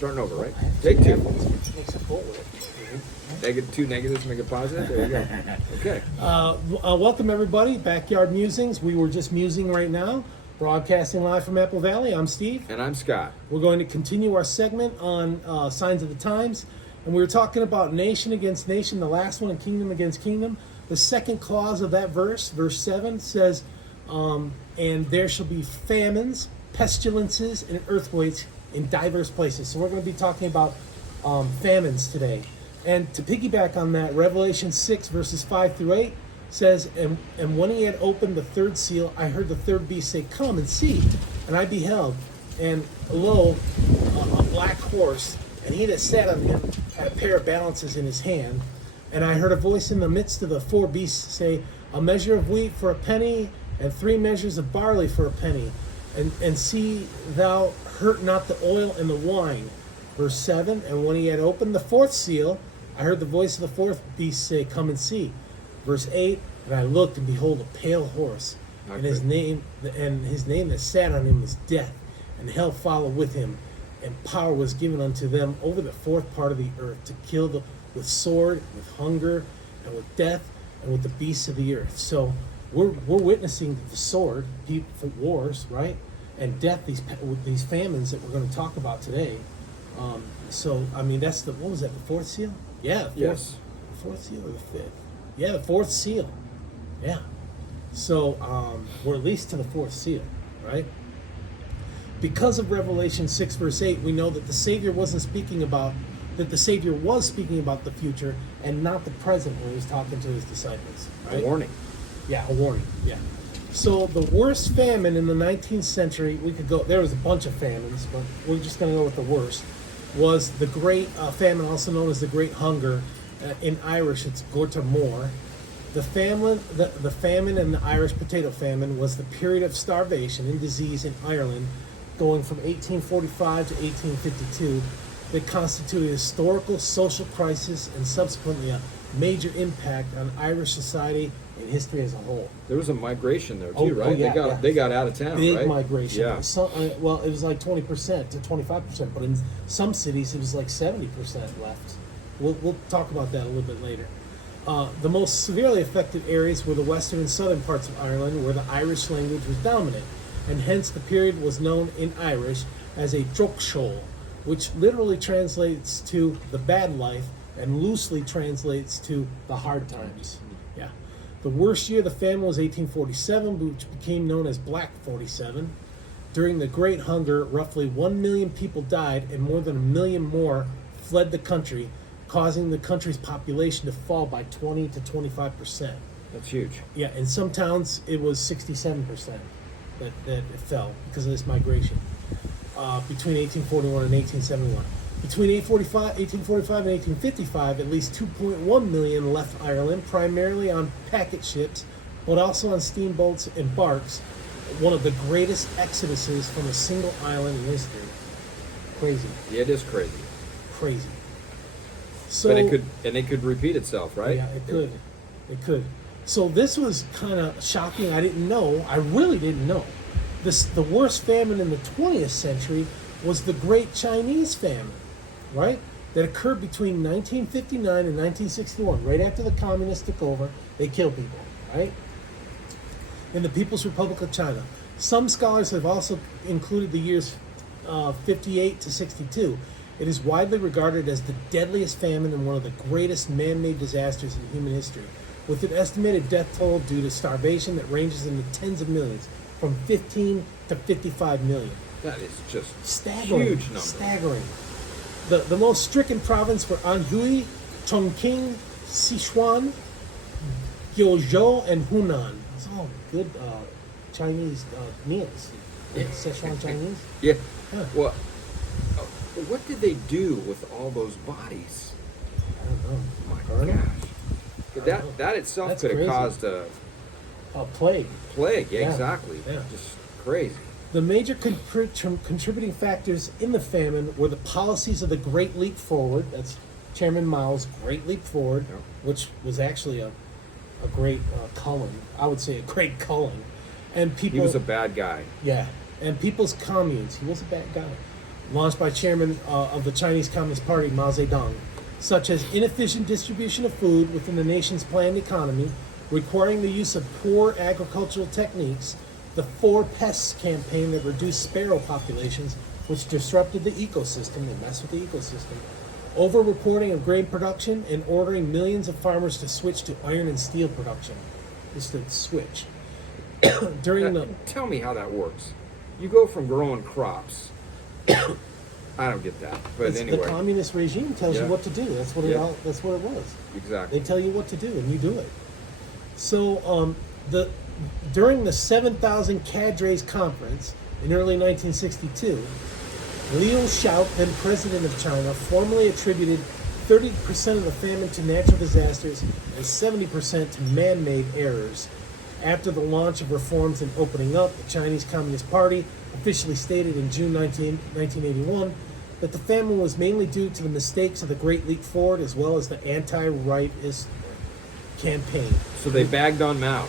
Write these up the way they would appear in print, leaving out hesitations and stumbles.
starting over, right? Take two. Makes it forward. Two negatives make it positive. There you go. Okay. Welcome everybody, Backyard Musings. We were just musing right now, broadcasting live from Apple Valley. I'm Steve. And I'm Scott. We're going to continue our segment on Signs of the Times. And we were talking about nation against nation, the last one, and kingdom against kingdom. The second clause of that verse 7, says, and there shall be famines, pestilences, and earthquakes in diverse places. So we're going to be talking about famines today. And to piggyback on that, Revelation 6, verses 5 through 8 says, and when he had opened the third seal, I heard the third beast say, come and see. And I beheld, and lo, a black horse, and he that sat on him had a pair of balances in his hand. And I heard a voice in the midst of the four beasts say, a measure of wheat for a penny, and 3 measures of barley for a penny. And see thou hurt not the oil and the wine. Verse 7, and when he had opened the fourth seal, I heard the voice of the fourth beast say, come and see. Verse 8, and I looked, and behold, a pale horse, and his name that sat on him was Death, and hell followed with him, and power was given unto them over the fourth part of the earth, to kill with sword, with hunger, and with death, and with the beasts of the earth. So we're witnessing the sword, for wars, right? And death, these famines that we're going to talk about today. So, I mean, that's what was that, the fourth seal? Yeah, the fourth seal or the fifth? Yeah, the fourth seal. Yeah. So, we're at least to the fourth seal, right? Because of Revelation 6, verse 8, we know that the Savior was speaking about the future and not the present when he was talking to his disciples. Right? A warning. Yeah, a warning. Yeah. So the worst famine in the 19th century, there was a bunch of famines, but we're just going to go with the worst, was the Great Famine, also known as the Great Hunger. In Irish, it's Gorta Mór. The famine and the Irish potato famine was the period of starvation and disease in Ireland going from 1845 to 1852 that constituted a historical social crisis and subsequently a major impact on Irish society and history as a whole. There was a migration there too, right? Yeah, they got out of town, big right? migration. Yeah. It was like 20% to 25%, but in some cities it was like 70% left. We'll talk about that a little bit later. The most severely affected areas were the western and southern parts of Ireland, where the Irish language was dominant, and hence the period was known in Irish as a drogshol, which literally translates to the bad life and loosely translates to the hard times. Yeah. The worst year of the famine was 1847, which became known as Black 47. During the Great Hunger, roughly 1 million people died and more than 1 million more fled the country, causing the country's population to fall by 20 to 25%. That's huge. Yeah, in some towns it was 67% that it fell because of this migration between 1841 and 1871. Between 1845 and 1855, at least 2.1 million left Ireland, primarily on packet ships, but also on steamboats and barks, one of the greatest exoduses from a single island in history. Crazy. Yeah, it is crazy. Crazy. So, but it could repeat itself, right? Yeah, it could. It could. So this was kind of shocking. I didn't know. I really didn't know. The worst famine in the 20th century was the Great Chinese Famine, right? That occurred between 1959 and 1961, right after the communists took over. They killed people, right? In the People's Republic of China. Some scholars have also included the years 58 to 62. It is widely regarded as the deadliest famine and one of the greatest man-made disasters in human history, with an estimated death toll due to starvation that ranges in the tens of millions, from 15 to 55 million. That is just staggering. Huge number. Staggering. The most stricken province were Anhui, Chongqing, Sichuan, Guizhou, and Hunan. It's all good Chinese meals. Sichuan Chinese? Yeah. Huh. Well, what did they do with all those bodies? I don't know. My gosh. That itself That's could have crazy. caused a plague. Plague, yeah, exactly. Yeah. Just crazy. The major contributing factors in the famine were the policies of the Great Leap Forward. That's Chairman Mao's Great Leap Forward, which was actually a great culling. I would say a great culling. And people. He was a bad guy. Yeah, and people's communes. He was a bad guy. launched by chairman of the Chinese Communist Party, Mao Zedong, such as inefficient distribution of food within the nation's planned economy, requiring the use of poor agricultural techniques, the Four Pests campaign that reduced sparrow populations, which disrupted the ecosystem, they mess with the ecosystem, over-reporting of grain production, and ordering millions of farmers to switch to iron and steel production. Just to switch. During the Tell me how that works. You go from growing crops. I don't get that, but it's anyway. the communist regime tells you Yeah. what to do. That's what Yeah. that's what it was. Exactly. They tell you what to do, and you do it. So during the 7,000 cadres conference in early 1962, Liu Xiao, then president of China, formally attributed 30% of the famine to natural disasters and 70% to man-made errors. After the launch of reforms and opening up, the Chinese Communist Party officially stated in June 1981 that the famine was mainly due to the mistakes of the Great Leap Forward as well as the anti-rightist campaign. So they bagged on Mao.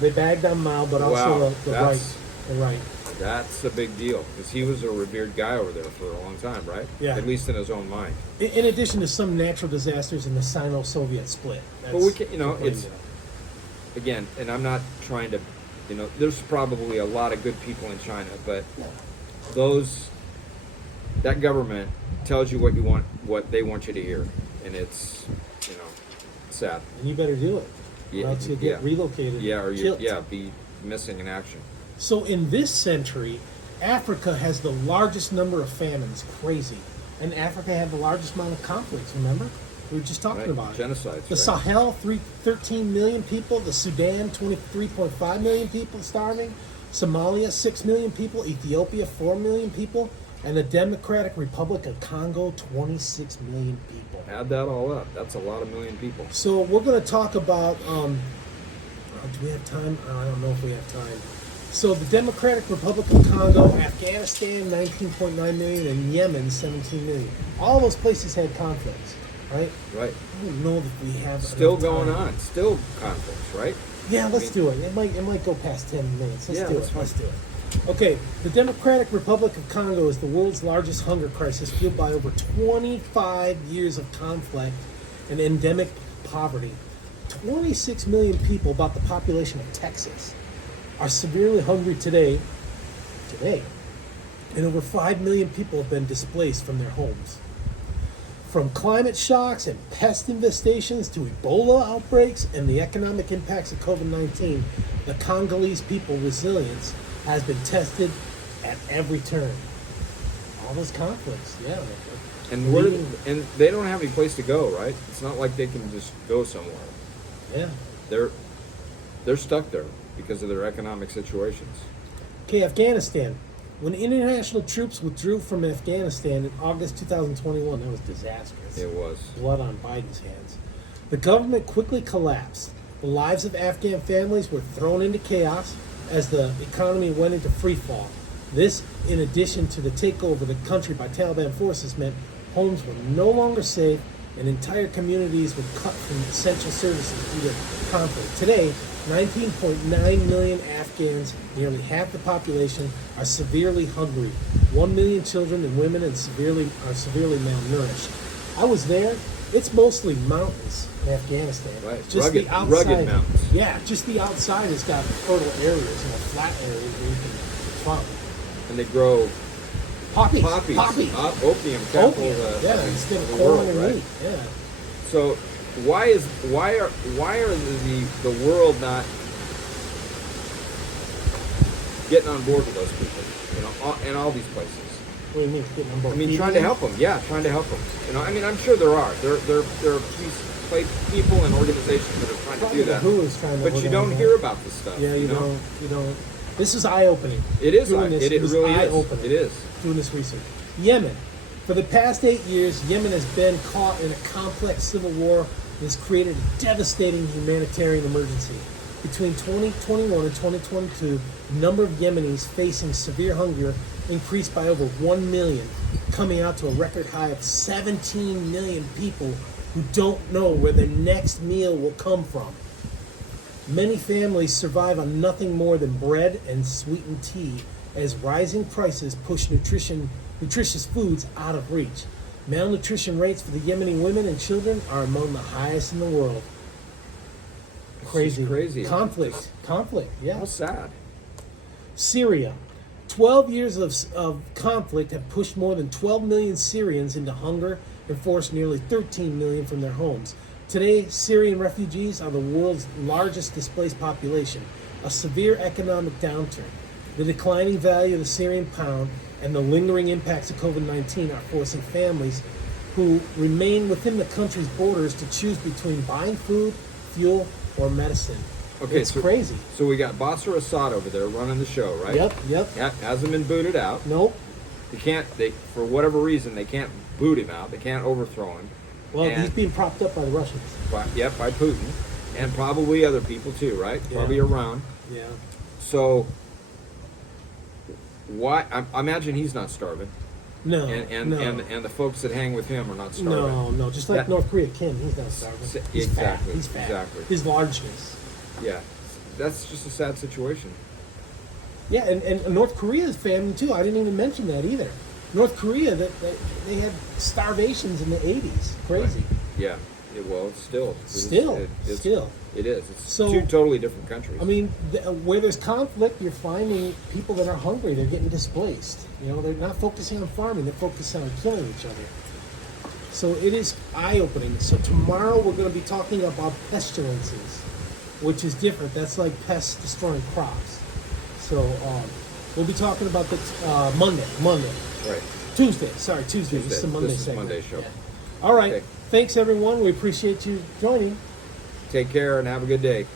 They bagged on Mao, but also Wow, the that's- right. That's a big deal because he was a revered guy over there for a long time, right? Yeah. At least in his own mind. In addition to some natural disasters in the Sino-Soviet split. But we can, that's it's again, and I'm not trying to, there's probably a lot of good people in China, but that government tells you what they want you to hear, and it's, sad. and you better do it. Yeah, Or else you'll get yeah. relocated. Yeah, or you, killed. be missing in action. So in this century, Africa has the largest number of famines. Crazy. And Africa had the largest amount of conflicts, remember? We were just talking Right? about it. Genocides. The right? Sahel, 13 million people. The Sudan, 23.5 million people starving. Somalia, 6 million people. Ethiopia, 4 million people. And the Democratic Republic of Congo, 26 million people. Add that all up. That's a lot of million people. So we're going to talk about, do we have time? I don't know if we have time. So the Democratic Republic of Congo, Afghanistan, 19.9 million, and Yemen, 17 million. All those places had conflicts, right? Right. I don't know that we have Still enough going time. on. Still conflicts, right? Yeah, let's do it. It might go past 10 minutes. Let's Yeah, do that's it. fine. Let's do it. Okay, the Democratic Republic of Congo is the world's largest hunger crisis fueled by over 25 years of conflict and endemic poverty. 26 million people, about the population of Texas, are severely hungry today, and over 5 million people have been displaced from their homes. From climate shocks and pest infestations to Ebola outbreaks and the economic impacts of COVID-19, the Congolese people's resilience has been tested at every turn. All those conflicts, yeah. And and they don't have any place to go, right? It's not like they can just go somewhere. Yeah. They're stuck there because of their economic situations. Okay, Afghanistan. When international troops withdrew from Afghanistan in August 2021, that was disastrous. It was. Blood on Biden's hands. The government quickly collapsed. The lives of Afghan families were thrown into chaos as the economy went into free fall. This, in addition to the takeover of the country by Taliban forces, meant homes were no longer safe and entire communities were cut from essential services due to conflict. Today, 19.9 million Afghans, nearly half the population, are severely hungry. 1 million children and women are severely malnourished. I was there. It's mostly mountains in Afghanistan. Right. Just Rugged- the outside. rugged mountains. Yeah, just the outside has got fertile areas, flat areas where you can farm. And they grow Poppies. poppies. Poppies. Opium capital Opium. of Instead of the corn world, and right? wheat. Yeah. So why are the world not getting on board with those people? In all these places. What do you mean? Getting on board? I mean, trying to help them. Yeah, trying to help them. I mean, I'm sure there are. There are people and organizations that are trying Probably to do that. the WHO is trying to But you don't organize hear that. about this stuff. Yeah, you know? don't. This is eye-opening. It is. Doing this, It was really is. eye-opening. It is. Doing this research. Yemen. For the past 8 years, Yemen has been caught in a complex civil war that has created a devastating humanitarian emergency. Between 2021 and 2022, the number of Yemenis facing severe hunger increased by over 1 million, coming out to a record high of 17 million people who don't know where their next meal will come from. Many families survive on nothing more than bread and sweetened tea as rising prices push nutrition nutritious foods out of reach. Malnutrition rates for the Yemeni women and children are among the highest in the world. Crazy. Crazy. Conflict, yeah. How sad. Syria. 12 years of conflict have pushed more than 12 million Syrians into hunger and forced nearly 13 million from their homes. Today, Syrian refugees are the world's largest displaced population. A severe economic downturn, the declining value of the Syrian pound, and the lingering impacts of COVID-19 are forcing families who remain within the country's borders to choose between buying food, fuel, or medicine. Okay, It's crazy. So we got Bashar Assad over there running the show, right? Yep. Hasn't been booted out. Nope. They for whatever reason they can't boot him out. They can't overthrow him. Well, And- he's being propped up by the Russians. by Putin, and probably other people too, right? Yeah. Probably around. Yeah. So why? I imagine he's not starving, No. and the folks that hang with him are not starving. No. Just like That- North Korea, Kim, he's not starving. He's Exactly, fat. He's fat. exactly. His largeness. Yeah, that's just a sad situation. Yeah, and North Korea is famine too. I didn't even mention that either. North Korea, they had starvations in the 80s. Crazy. Yeah. Well, it's still. It is. It's So- two totally different countries. I mean, where there's conflict, you're finding people that are hungry. They're getting displaced. You know, they're not focusing on farming. They're focusing on killing each other. So it is eye-opening. So tomorrow we're going to be talking about pestilences, which is different. That's like pests destroying crops. So we'll be talking about the Monday. right. Tuesday. This is the Monday This is segment. Monday's show. Yeah. All right. Okay. Thanks, everyone. We appreciate you joining. Take care and have a good day.